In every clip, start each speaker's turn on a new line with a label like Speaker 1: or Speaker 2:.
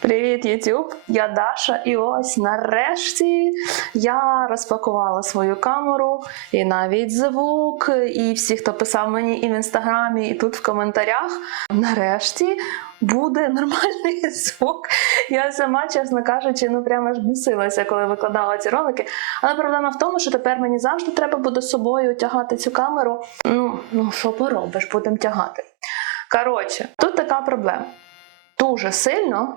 Speaker 1: Привіт, YouTube! Я Даша, і ось нарешті я розпакувала свою камеру, і навіть звук, і всі, хто писав мені і в інстаграмі, і тут в коментарях. Нарешті буде нормальний звук. Я сама, чесно кажучи, ну прямо аж бісилася, коли викладала ці ролики. Але проблема в тому, що тепер мені завжди треба буде з собою тягати цю камеру. Ну, ну що поробиш, будемо тягати. Коротше, тут така проблема. Дуже сильно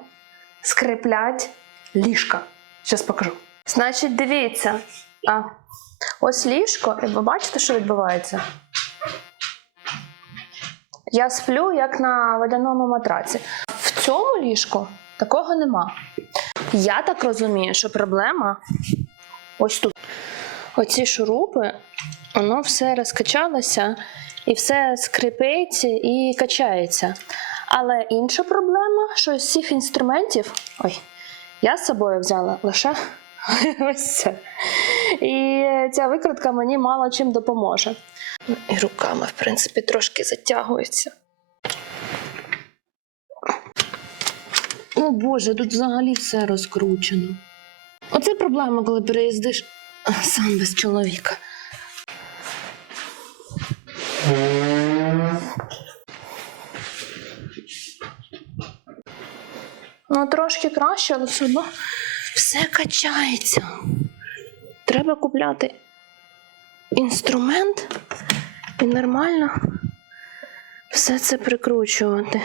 Speaker 1: скриплять ліжка. Зараз покажу. Значить, дивіться. А, ось ліжко, і ви бачите, що відбувається? Я сплю як на водяному матраці. В цьому ліжку такого нема. Я так розумію, що проблема ось тут. Оці шурупи, воно все розкачалося і все скрипить і качається. Але інша проблема, що з цих інструментів. Ой, я з собою взяла лише ось це. І ця викрутка мені мало чим допоможе. І руками, в принципі, трошки затягується. О Боже, тут взагалі все розкручено. Оце проблема, коли переїздиш сам без чоловіка. Ну, трошки краще, але все одно все качається. Треба купляти інструмент і нормально все це прикручувати.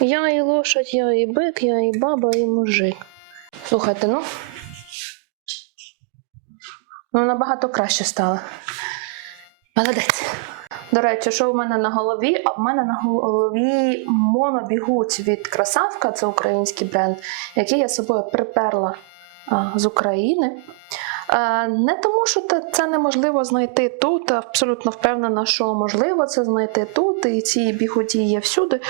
Speaker 1: Я і лошадь, я і бик, я і баба, і мужик. Слухайте, ну. Ну, набагато краще стало. Молодець. До речі, що в мене на голові? А в мене на голові монобігуть від Красавка, це український бренд, який я собою приперла з України. Е, Не тому, що це неможливо знайти тут, абсолютно впевнена, що можливо це знайти тут, і ці бігуді є всюди.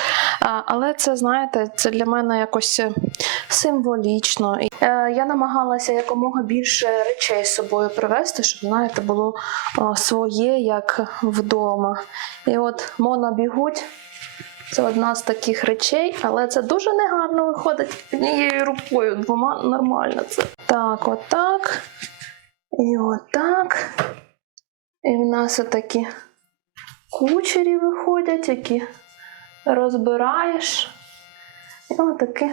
Speaker 1: Але це, знаєте, це для мене якось е, символічно. Е, Я намагалася якомога більше речей з собою привезти, щоб, знаєте, було своє, як вдома. І от монобігуть. Це одна з таких речей, але це дуже негарно виходить однією рукою, двома нормально це. Так, отак. І отак. І в нас отакі кучері виходять, які розбираєш. І отакі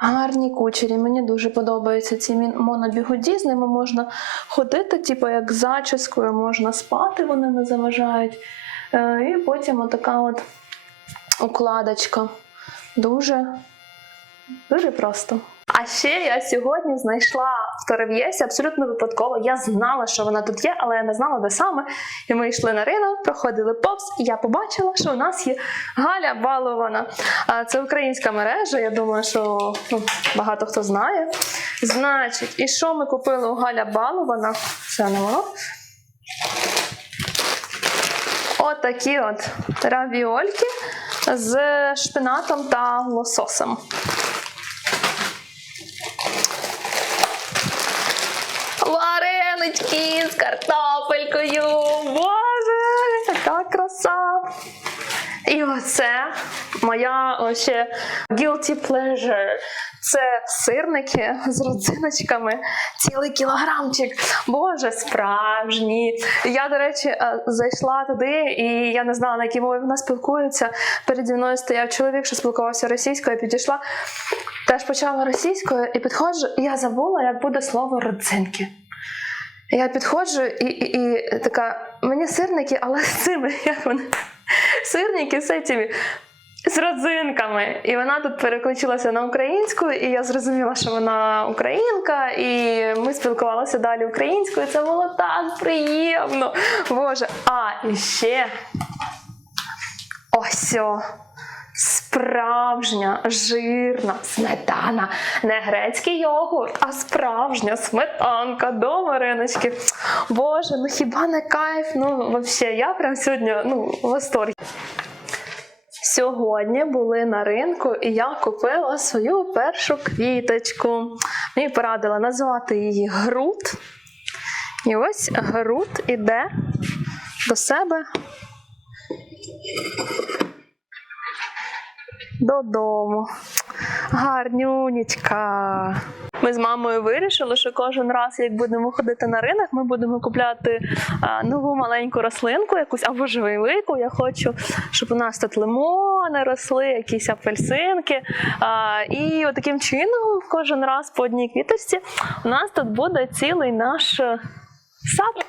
Speaker 1: гарні кучері. Мені дуже подобаються ці монобігуді. З ними можна ходити, типу як зачіскою, можна спати, вони не заважають. Е, І потім отака от укладочка. Дуже, дуже просто. А ще я сьогодні знайшла в Торев'єсі абсолютно випадково. Я знала, що вона тут є, але я не знала, де саме. І ми йшли на ринок, проходили повз, і я побачила, що у нас є Галя Балована. Це українська мережа. Я думаю, що ну, багато хто знає. Значить, і що ми купили у Галя Балована? Це не воно. Отакі от равіольки з шпинатом та лососем. Варенички з картопелькою. Боже, яка краса! І оце моя ще guilty pleasure. Це сирники з родзиночками, цілий кілограмчик. Боже, справжні. Я, до речі, е, зайшла туди, і я не знала, на якій мові вона спілкується. Переді мною стояв чоловік, що спілкувався російською, я підійшла, теж почала російською, і підходжу, і я забула, як буде слово родзинки. Я підходжу і, і, і така, мені сирники, але з цими, як вони? Сирники з цими, з родзинками. І вона тут переключилася на українську, і я зрозуміла, що вона українка, і ми спілкувалися далі українською. Це було так приємно. Боже, а і ще ось. Справжня жирна сметана, не грецький йогурт, а справжня сметанка до варенички. Боже, ну хіба не кайф? Ну, взагалі, я прям сьогодні ну, в восторгі. Сьогодні були на ринку, і я купила свою першу квіточку. Мені порадила назвати її Грут. І ось Грут іде до себе додому. Гарнюнічка. Ми з мамою вирішили, що кожен раз, як будемо ходити на ринок, ми будемо купляти нову маленьку рослинку, якусь або ж велику. Я хочу, щоб у нас тут лимони росли, якісь апельсинки. А, і таким чином, кожен раз по одній квіточці, у нас тут буде цілий наш е, сад.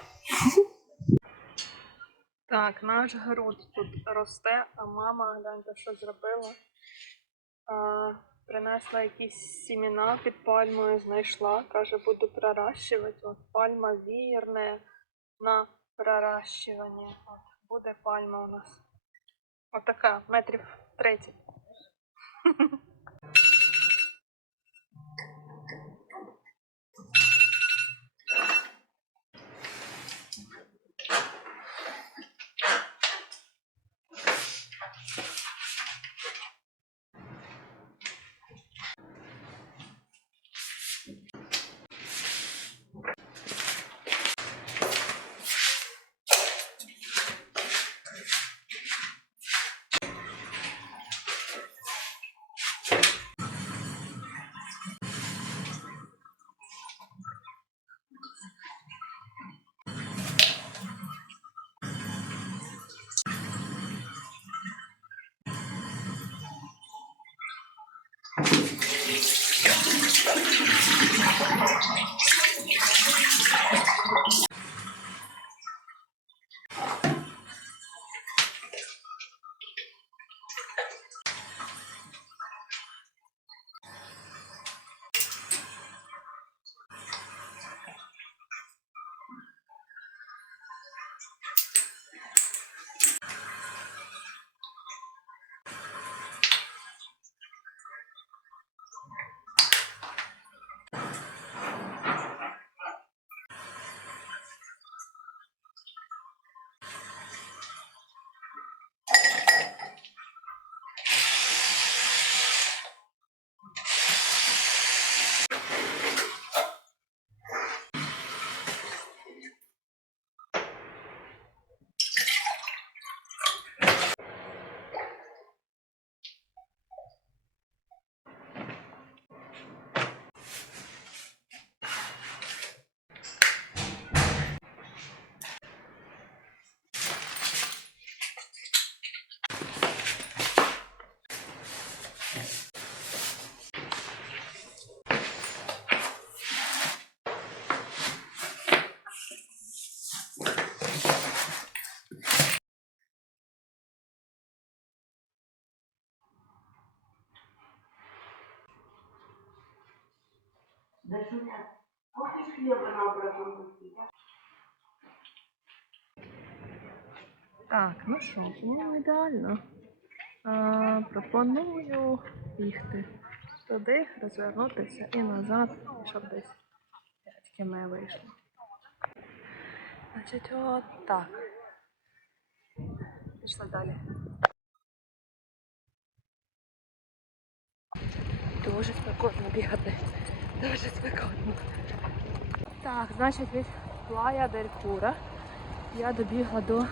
Speaker 1: Так, наш город тут росте, а мама, гляньте, що зробила. Принесла якісь сімена під пальмою, знайшла, каже, буду проращувати. От пальма вірне на проращування. От, буде пальма у нас. Отака, метрів 30.
Speaker 2: Thank you. Хочешь хлеба на обратном пути?
Speaker 1: Так, ну що, по-моєму, ідеально. А, пропоную бігти туди, розвернутися і назад, щоб десь таке ми вийшло. Значить, от так. Пішли далі. Дуже спекотно бігати. Дуже спекотно. Так, значить, від Плая Дель Кура я добігла до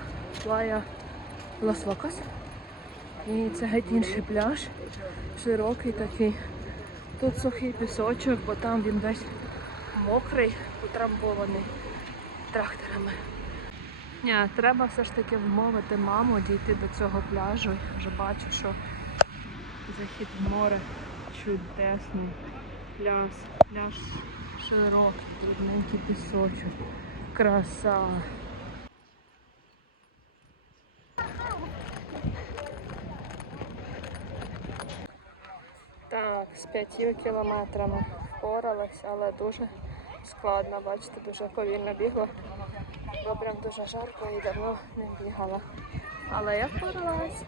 Speaker 1: Плая Лос Локос. І це геть інший пляж. Широкий такий. Тут сухий пісочок, бо там він весь мокрий, утрамбований тракторами. Ні, треба все ж таки вмовити маму дійти до цього пляжу. Вже бачу, що захід в море чудесний. Пляж, пляж широкий, дрібненький пісочок. Краса. Так, з п'ятью кілометрами впоралась, але дуже складно, бачите, дуже повільно бігла. Бо прям дуже жарко і давно не бігала. Але я впоралась.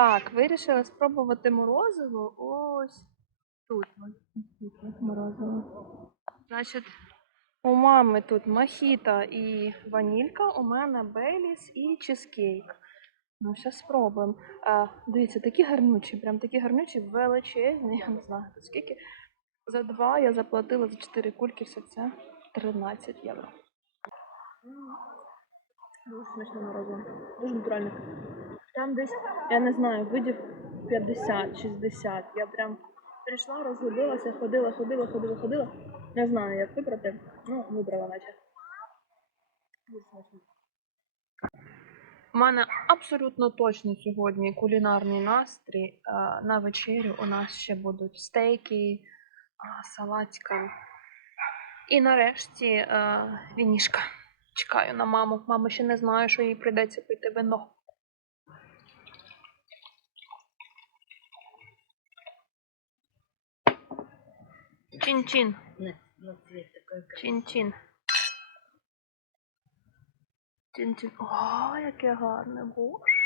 Speaker 1: Так, вирішила спробувати морозиво. Ось тут. ось тут морозиво. Значить, у мами тут мохіто і ванілька, у мене бейліс і чизкейк. Ну, зараз спробуємо. А, дивіться, такі гарнючі, прям такі гарнючі, величезні, я не знаю скільки. За два я заплатила за 4 кульки, все це 13 євро. Дуже смачне морозиво. Дуже натуральне. Там десь, я не знаю, видів 50-60. Я прям прийшла, розгубилася, ходила, ходила, ходила, ходила. Не знаю, як вибрати. Ну, вибрала наче. У мене абсолютно точно сьогодні кулінарний настрій. Е, На вечерю у нас ще будуть стейки, а, салатика. І нарешті е, вінішка. Чекаю на маму. Мама ще не знає, що їй прийдеться пити вино. Чин-чин.
Speaker 2: На цвет такой
Speaker 1: Чин-чин. Чин-чин. О, яке гарне, боже.